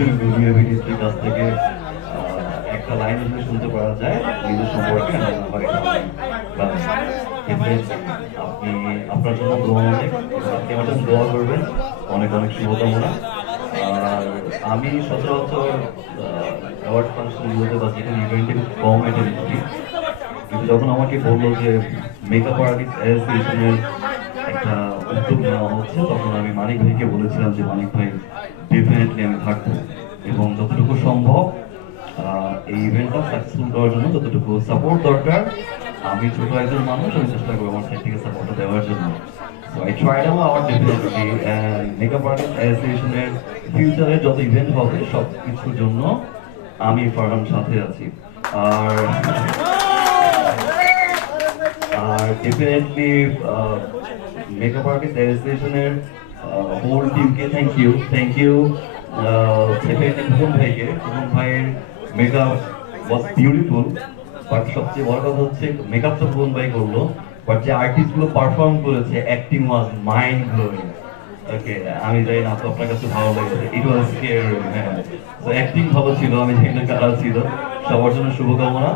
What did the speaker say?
একজন ভিডিওর কাছ থেকে একটা লাইন যদি শুনতে পারা যায় নিজের সম্পর্কে আপনি আপনার জন্য দোয়া অনেক, আপনি আমার জন্য দোয়া করবেন, অনেক অনেক শুভকামনা। আর আমি সচরাচর অ্যাওয়ার্ড ফাংশনগুলোতে বা যেখানে ইভেন্টে কম অ্যাটেন্ড করি, কিন্তু যখন আমাকে বললো যে মেকআপ আর্টিস্ট অ্যাসোসিয়েশনের একটা উদ্যোগ নেওয়া হচ্ছে, তখন আমি মানিক ভাইকে বলেছিলাম যে মানিক ভাই, ডেফিনেটলি আমি থাকবো এবং যতটুকু সম্ভব এই ইভেন্টটা সাকসেসফুল করার জন্য যতটুকু সাপোর্ট দরকার, আমি ছোট একজন মানুষ, আমি চেষ্টা করবো আমার সাইড থেকে সাপোর্টটা দেওয়ার জন্য। So I tried out definitely makeup artist অ্যাসোসিয়েশনের ফিউচারে যত ইভেন্ট হবে সব কিছুর জন্য আমি ফারহান সাথে আছি। আর আর ডেফিনেটলি মেকআপ আর্টিস্ট অ্যাসোসিয়েশনের হোল টিমকে থ্যাংক ইউ সেক্রেটারি ভুবন ভাইকে। ভুবন ভাইয়ের মেকআপ ওয়াজ বিউটিফুল, বাট সবচেয়ে বড় কথা হচ্ছে মেকআপ তো ভুবন ভাই করলো, বাট যে আর্টিস্ট গুলো পারফর্ম করেছে, অ্যাক্টিং ওয়াজ মাইন্ড ব্লোয়িং। ওকে, আমি জানি না তো আপনার কাছে ভালো লেগেছে, ইট ওয়াজ স্কেয়ারি। হ্যাঁ, তো অ্যাক্টিং ভালো ছিল, আমি জানি না কারা ছিল। সবার জন্য শুভকামনা।